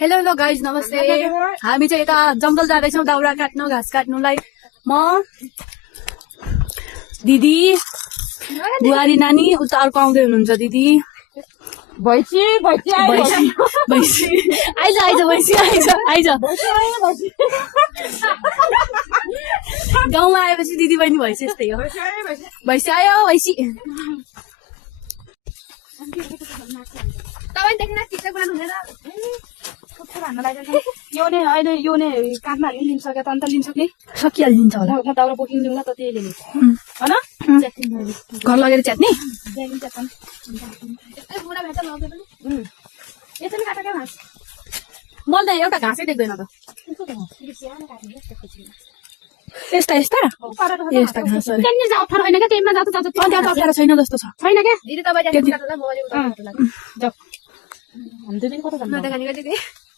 Hello hello guys नमस्ते। हामी चाहिँ यता जंगल जाँदैछौँ दाउरा काट्नु घाँस काट्नुलाई। म दिदी बुहारी नानी उता अर्को आउँदै हुनुहुन्छ। दिदी भैँसी भैँसी भैँसी भैँसी आइज आइज भैँसी आइज आइज। गाउँमा आएपछि दिदी बहिनी भैँसी यस्तै हो। भैँसी आयो भैँसी। यो नै अहिले यो नै काठमा लिन सक्यो त अन्त लिन सक्ने सकिहालिन्छ होला। म दाउरा बोकिदिउँ न त त्यही लिने होइन घर लगेर च्यात्ने। यसरी काटा क्या घाँस मलाई त एउटा घाँसै देख्दैन त। यस्ता यस्ता यस्ता घाँसहरू त्यहाँनिर चाहिँ अप्ठ्यारो होइन क्या त्यहीमा जाँदा जाँदा त्यहाँ त अप्ठ्यारो छैन जस्तो छ। छैन क्या दिदी तपाईँ जाऊ हामी दुई दिन कता जान्छ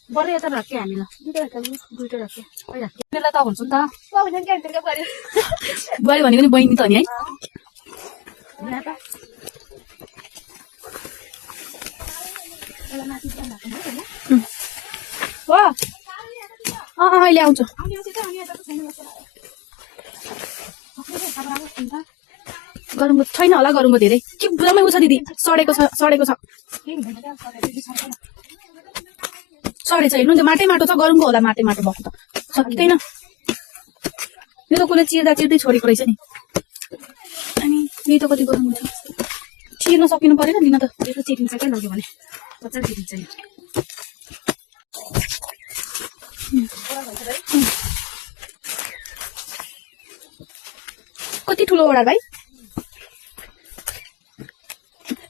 बरु यता राख्यो हामी ल दुइटा राख्यो तिमीलाई त भन्छु नि त बुहारी भनेको नि बहिनी त हो नि है। अहिले आउँछु। गरमको छैन होला गरमको धेरै के जम्मै उ छ दिदी सडेको छ सडेको छ सडेछ हेर्नु त्यो माटै माटो छ गरमको होला माटै माटो भएको त सकिँदैन। यो त कसले चिर्दा चिर्दै छोडेको रहेछ नि। अनि यही त कति गरम हुन्छ चिर्न सकिनु परेन दिन त। यो त चिरिन्छ क्या लग्यो भने मजाले चिरिन्छ कति ठुलो ओडा भाइ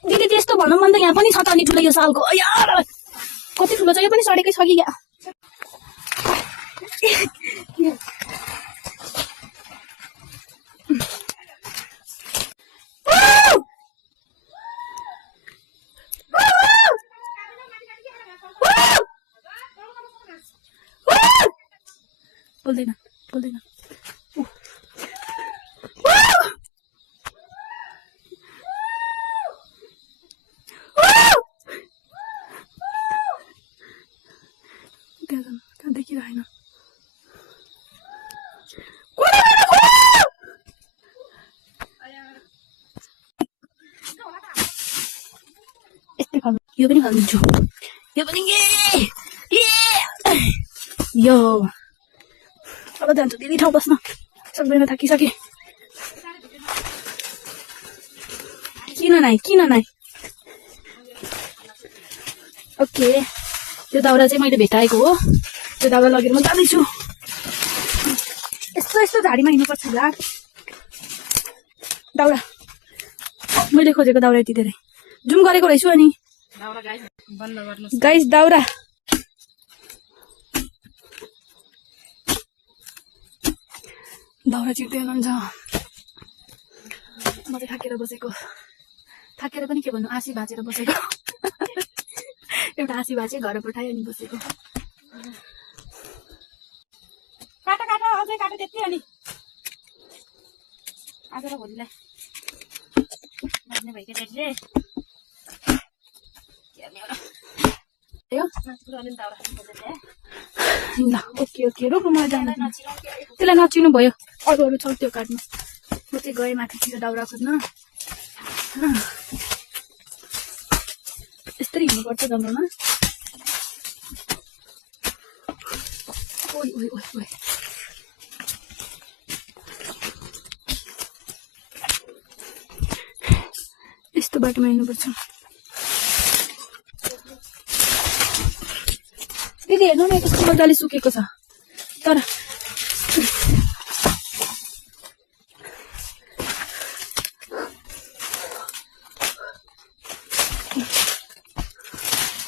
दिदी त्यस्तो भनौँ भने त यहाँ पनि छ त अनि ठुलो यो सालको यार कति ठुलो छ यो पनि सडेकै छ कि क्या। बोल्दैन बोल्दैन त्यहाँ देखिरहेन। यस्तै खालको यो पनि खालिदिन्छु यो पनि यो अब जान्छु दिदी ठाउँ बस्न सक्दैन थाकिसके। किन नाइ ओके त्यो दाउरा चाहिँ मैले भेटाएको हो। त्यो दाउरा लगेर म जाँदैछु। यस्तो यस्तो झाडीमा हिँड्नुपर्छ यार। दाउरा मैले खोजेको दाउरा यति धेरै जुम गरेको रहेछु। अनि गाइस दाउरा दाउरा चिर्दै हुनुहुन्छ। म चाहिँ थाकेर बसेको थाकेर पनि के भन्नु आसी भाँचेर बसेको एउटा आसी भाँचे घर पठायो अनि बसेको। काटा काटा अझै काटा त्यति अनि आज र भोलिलाई भन्ने भइके डेटले ल ओके ओके रोक्नु मलाई जानु त्यसलाई नचिनु भयो। अरू अरू छ त्यो काट्नु। म चाहिँ गएँ माथितिर दाउरा खोज्न। यस्तरी हिँड्नुपर्छ जङ्गलमा। ओइ ओइ ओइ ओइ यस्तो बाटोमा हिँड्नुपर्छ। दिदी हेर्नु न कस्तो मजाले सुकेको छ तर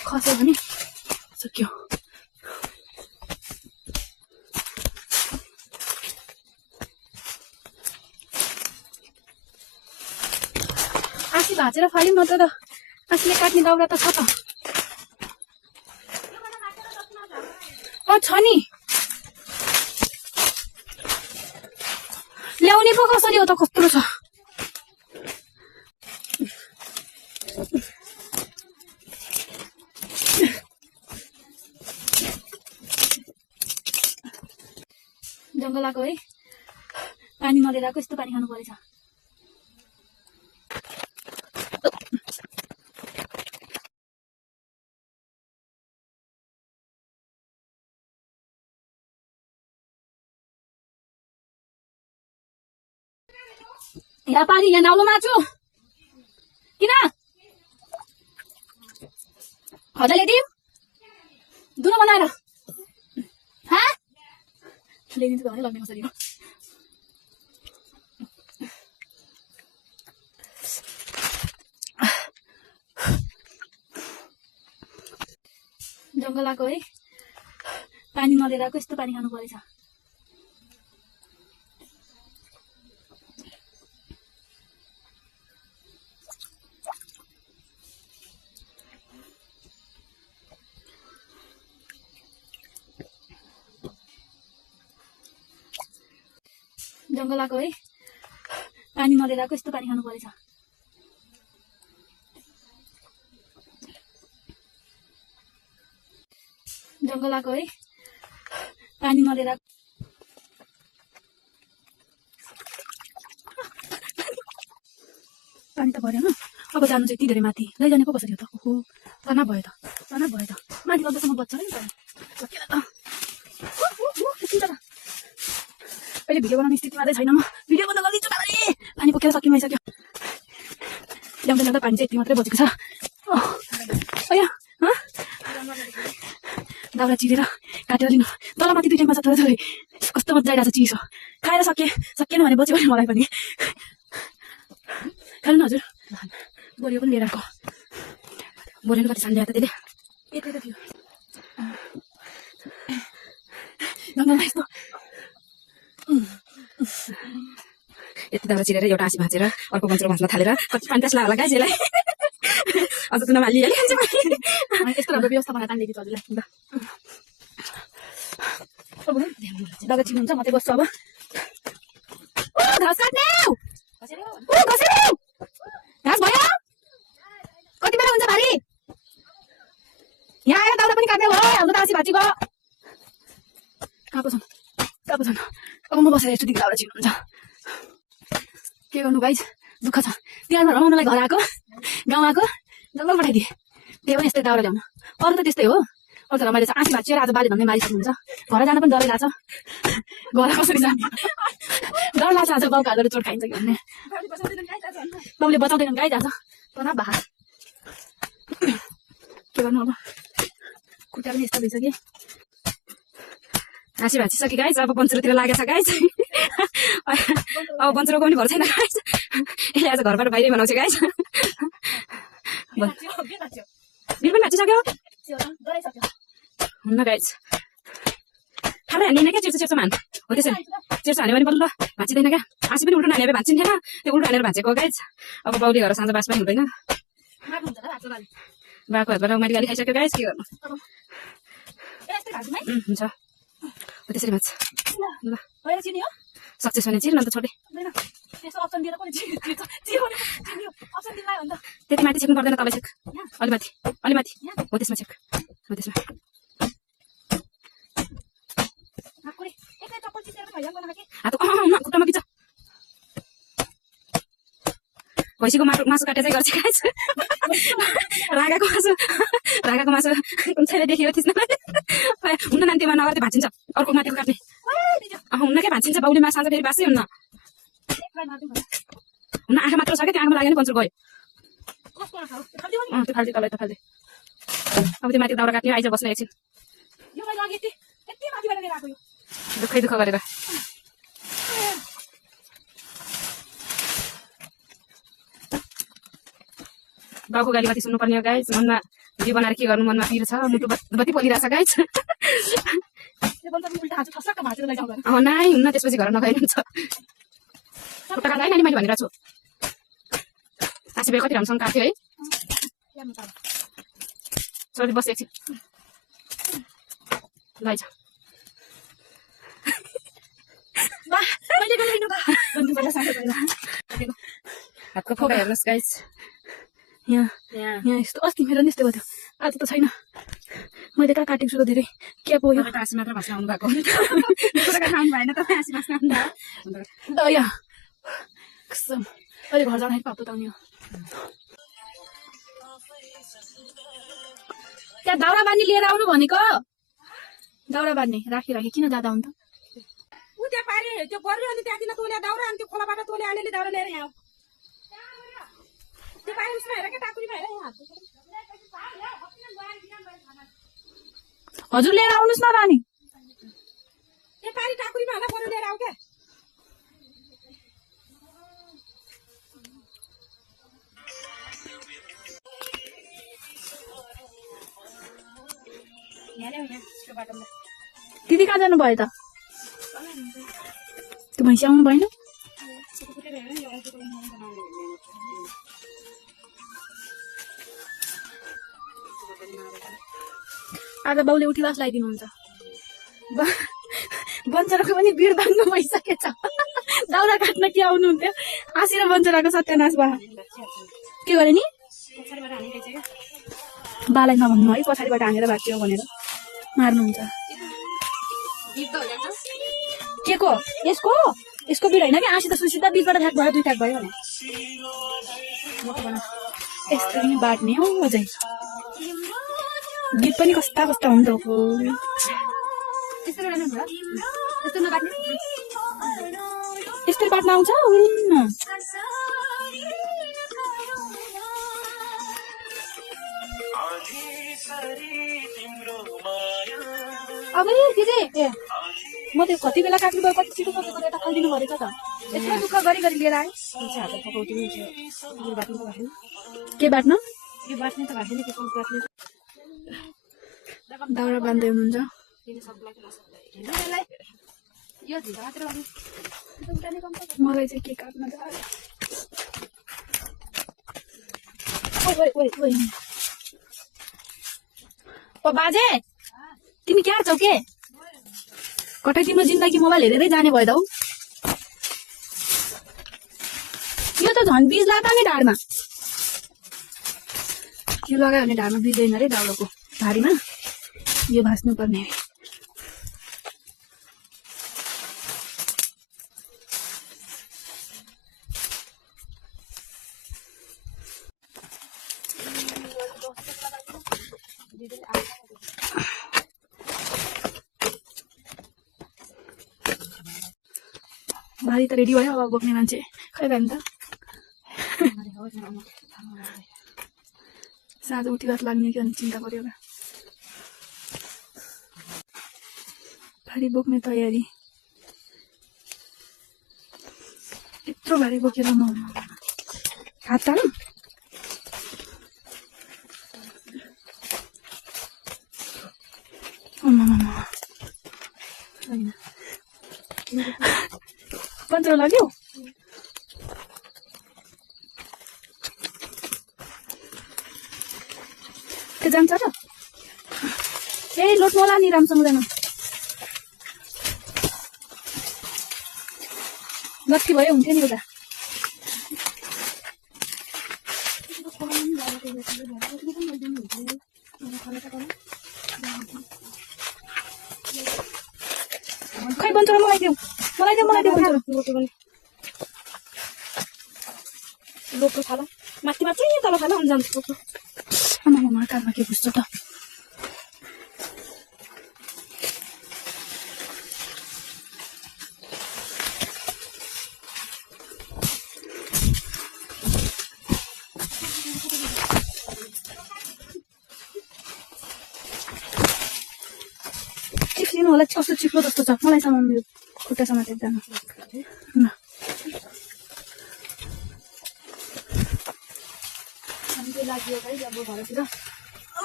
खस्यो भने सक्यो। आसी भाँचेर फाल्यौँ न त आसीले काट्ने दाउरा त छ त। छ नि ल्याउने पो कसरी हो त कस्तो छ। जङ्गल आएको है पानी मरेर आएको यस्तो पानी खानु परेछ यहाँ पानी यहाँ नाउलो माछु किन खजाले दिउँ दुनो बनाएर ल्याइदिन्छु भने लग्ने कसरी हो जङ्गल आएको है पानी मरेर आएको यस्तो पानी खानु परेछ जङ्गल आएको है पानी मरेर आएको यस्तो पानी खानु परेछ जङ्गल आएको है पानी मरेर पानी त भरेन अब जानु चाहिँ यति धेरै माथि लैजाने पो कसरी हो त ओहो तनाव भयो त माथि लग्दासम्म बच्छ नि अहिले भिडियो बनाउने स्थितिमा चाहिँ छैन म भिडियो बन्द गरिदिन्छु पानी बोकेर सकिसक्यो ल्याउँदा ल्याउँदा पानी चाहिँ यति मात्रै बचेको छ दाउरा चिरेर काटेर लिनु तलमाथि दुई टाइममा छ थोरै थोरै कस्तो मजा आइरहेको छ चिसो खाएर सकिएन भने बच्यो भने मलाई पनि खानु न हजुर बोरियो पनि लिएर आएको बोरियो कति सानो ल्याएर त त्यसले यतै त थियो जङ्गलमा यस्तो यति दाउरा चिरेर एउटा आँसी भाँचेर अर्को बन्चरो भाँच्न थालेर कति पानी त्यसलाई होला गाइस यसलाई अझ तुनमा हालिहालिहाल्छ यस्तो राम्रो व्यवस्था बनाएर तान्दै दिन्छु हजुरलाई दादा चिन्नुहुन्छ म चाहिँ बस्छु अब घाँस काट्ने घाँस भयो कति बेला हुन्छ भारी यहाँ आएर दाउरा पनि काट्ने भयो हाम्रो त आँसी भाँची गयो कहाँको छन् अब म बसेर हेर्छु दिदी दाउरा चिन्नुहुन्छ के गर्नु गाइस दुःख छ तिहारमा रमाउनलाई घर आएको गाउँ आएको जङ्गल पठाइदिए त्यही पनि यस्तै दाउरा ल्याउनु अरू त त्यस्तै हो अरू त रमाइलो छ आँसी भाँचिएर आज बाली भन्ने मारिसक्नुहुन्छ घर जान पनि डरै लाग्छ घर कसरी जाने डर लाग्छ आज बाउको हातबाट चोट खाइन्छ कि भन्ने बाउले बचाउँदैन गाई जान्छ तनाव भा के गर्नु अब खुट्टा पनि यस्तो भइसक्यो हाँसी भाँचिसक्यो गाइस अब बन्चरोतिर लागेको छ गाइस अब बन्चरोको पनि भर छैन गाइस यसले आज घरबाट बाहिरै बनाउँछ गाइस बिल पनि भाँचिसक्यो हुन्न गाइस खाना हान्दैन क्या चिर्चो हान हो त्यसरी चिर्चो हान्यो भने बल्ल भाँचिँदैन क्या हाँसी पनि उल्टो हाने भए भाँचिन्थेन त्यो उल्टो हानेर भाँचेको गाइस अब बाउले घर साँझ बास पनि हुँदैन बाको हातबाट उमारी गाली खाइसक्यो गाइस के गर्नु हुन्छ हो त्यसरी भाँच्छ ल सक्सेस भने चिर न त छोडे त्यति माथि छेक्नु पर्दैन तलै छेक अलि माथि हो त्यसमा छेक हो त्यसमा हात खुट्टामा खिच भैँसीको मासु काटे चाहिँ गर्छ गाइस रागाको मासु कुन छैन देखियो त्यसमा हुन्न नान्तीमा नगर त्यो भाँचिन्छ अर्को माथिको काट्ने हुन्न क्या भाँचिन्छ बाउले मासु साँझ फेरि बासै हुन्न हुन्न आँखा मात्र छ क्या त्यो आँखामा लाग्यो नि पन्चर गयो त्यो फाल्दै तलै त फाल्दै अब त्यो माथि दाउरा काट्ने आइज बस्न एकछिन दुःखै दुःख गरेर बाउको गाली कति सुन्नुपर्ने हो गाइस मनमा भिडियो बनाएर के गर्नु मनमा पिर छ मुटु बत्ती पोलिरहेछ गाइस नाइ हुन्न त्यसपछि घर नगइरहन्छ खुट्टा काट्दा नानी मैले भनिरहेको छु आँसी भाइ कति राम्रोसँग काट्यो है छोरी बस एकछिन लैजा हातको फोका हेर्नुहोस् गाइस यहाँ यस्तो अस्ति मेरो नि यस्तो भयो आज त छैन मैले कहाँ काटेको छु त धेरै के पो यो हाँसी मात्र भाँच्न आउनु भएको आउनु भएन तपाईँ हाँसी भाँच्न आउनु भयो दया कसम अहिले घर जाँदाखेरि पाप बताउने हो त्यहाँ दाउरा बाँध्ने लिएर आउनु भनेको दाउरा बाँध्ने राखी किन जाँदा हुन्छ ऊ त्यहाँ पारि त्यो बर्यो अनि त्यहाँतिर तोले दाउरा अनि त्यो खोलाबाट तोले अलिअलि दाउरा लिएर यहाँ त्यो पारि उसमा हेर क्या टाकुरीमा हेर यहाँ हजुर लिएर आउनुहोस् न रानी त्यो पारि टाकुरीमा होला बरु लिएर आऊ क्या दिदी कहाँ जानु भयो त त्यो भैँसी आउनु भएन आज बाउले उठिवास लगाइदिनुहुन्छ बन्चराको पनि भिड भाङ्गो भइसकेछ दाउरा काट्न के आउनुहुन्थ्यो आशी र बन्चराको सत्यानाश भयो के गरे नि बालाई नभन्नु है पछाडिबाट हानेर भाँच्यो भनेर मार्नुहुन्छ के को यसको भिड होइन कि आशी त सुसिधा बिचबाट ठ्याक भयो 2 ठ्याक भयो भने यस्तो पनि बाट्ने हो अझै गीत पनि कस्ता हुन्छ यस्तो बाट्न आउँछ अब दिदी म त्यो कति बेला काट्नु गयो कति छिटो सकेको यता खालिदिनु परेछ त यस्तो दुःख गरी लिएर आएँ के बाट्न दाउरा बाँध्दै हुनुहुन्छ मलाई चाहिँ के काट्न ओ बाजे तिमी क्या छौ के कतै तिम्रो जिन्दगी मोबाइल हेरेरै जाने भयो त हौ यो त झन् बीज लाग्दा नि ढाडमा यो लगायो भने ढाडमा बिज्दैन रे दाउराको भारीमा यो भाँच्नु पर्ने भारी त रेडी भयो अब बोक्ने मान्छे खै भए त साँझ उठिवास लाग्ने कि अनि चिन्ता पर्यो होला भारी बोक्ने तयारी यत्रो भारी बोकेर म हात तानु पन्ध्र लाग्यो त्यो जान्छ र ए लोट होला नि राम्रोसँग जानु लट्ठी भयो हुन्थ्यो नि एउटा खै बन्छ मलाई देऊ लोकको थाला माथिमा चाहिँ तल थाला अनि जान्छ लोकको आमा कानमा के बुझ्छ त चिप्लिनु होला कस्तो चिप्लो जस्तो छ मलाई सामान मेरो खुट्टा समातेर जानु लाग्यो है अब घरतिर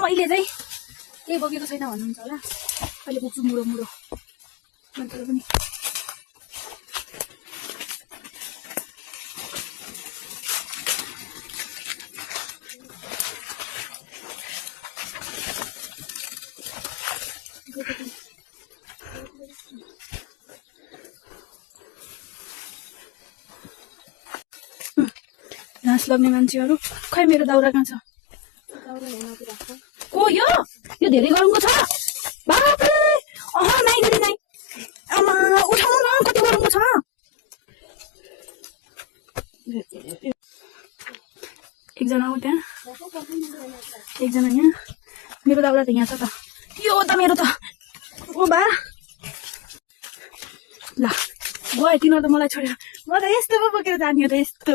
मैले चाहिँ केही बोकेको छैन भन्नुहुन्छ होला अहिले बोक्छु मुडो मान्छेले पनि घाँस लग्ने मान्छेहरू खै मेरो दाउरा कहाँ छ को यो धेरै गरमको छ बापरे नाइ दिदी नाइ आमा उठाउनु न कति गरमको छ एकजना हो त्यहाँ एकजना यहाँ मेरो दाउरा त यहाँ छ त यो त मेरो त ओ बा ल गयो तिनीहरू त मलाई छोडेर म त यस्तो पो बोकेर जाने हो त यस्तो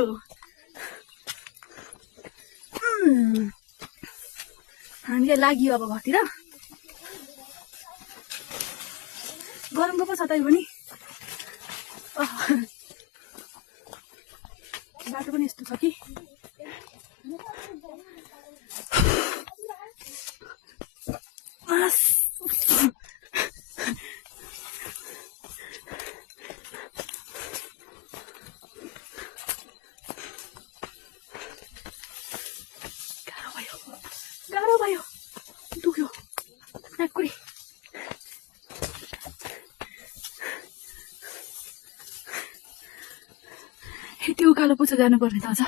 हामीले लाग्यो अब घरतिर गरमको पो छ तै पनि बाटो पनि यस्तो छ कि गाह्रो भयो दुख्यो नाकुरी त्यो उकालो पुछो जानुपर्ने त अझ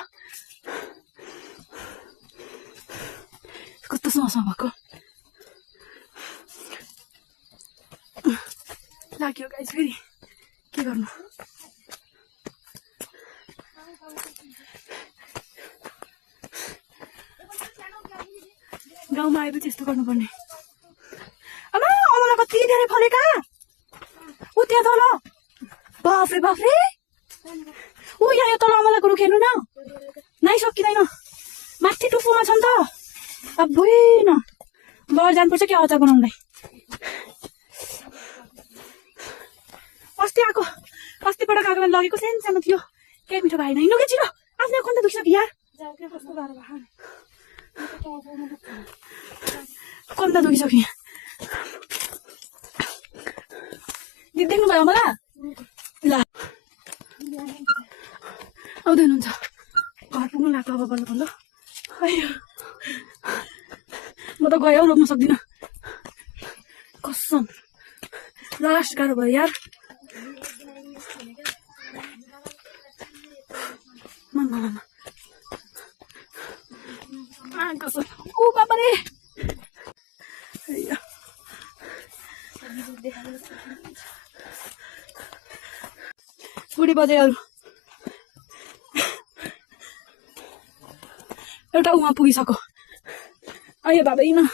कस्तो समस्या भएको लाग्यो गाइस फेरि के गर्नु गाउँमा आएपछि यस्तो गर्नुपर्ने आमा अमला कति धेरै फलेका ऊ त्यहाँ तल बाफ्रे बाफ्रे ऊ यहाँ यो तल अमलाको रुख हेर्नु न नाइ सकिँदैन माथि टुप्पोमा छ नि त अब न लर जानुपर्छ कि अचार बनाउँदै अस्तिपल्ट गएको बेला लगेको सानो सानो थियो केही मिठो भएन हिँड्नु के छिटो आफ्नो कन्ता दुखिसक्यो यार कन्ता दुखिसक्यो यहाँ देख्नु भयो मलाई ल आउँदै हुनुहुन्छ घर पुग्नु लाग्यो अब बल्ल बल्ल म त गयो रोक्न सक्दिनँ कसम लास्ट गाह्रो भयो यार कसम ऊ बाबा रे बुढी बजे अरू एउटा उहाँ पुगिसक्यो अरे बाबा न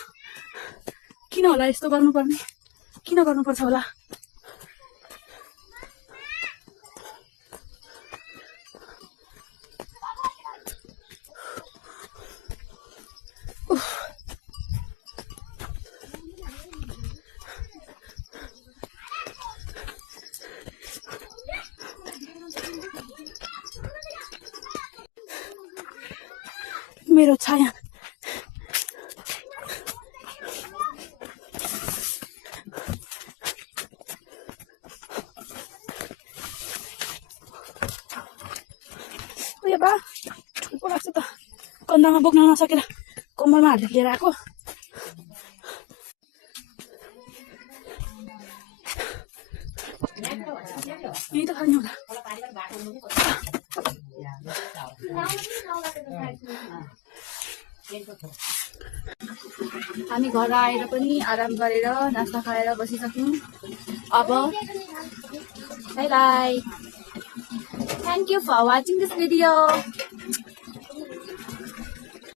किन होला यस्तो गर्नुपर्ने किन गर्नुपर्छ होला मेरो छाया बा ठुलो लाग्छ त कन्दामा बोक्न नसकेर कम्मरमा हालेर लिएर आएको यही त खाने होला हामी घर आएर पनि आराम गरेर नास्ता खाएर बसिसक्यौँ अब bye bye thank you for watching this video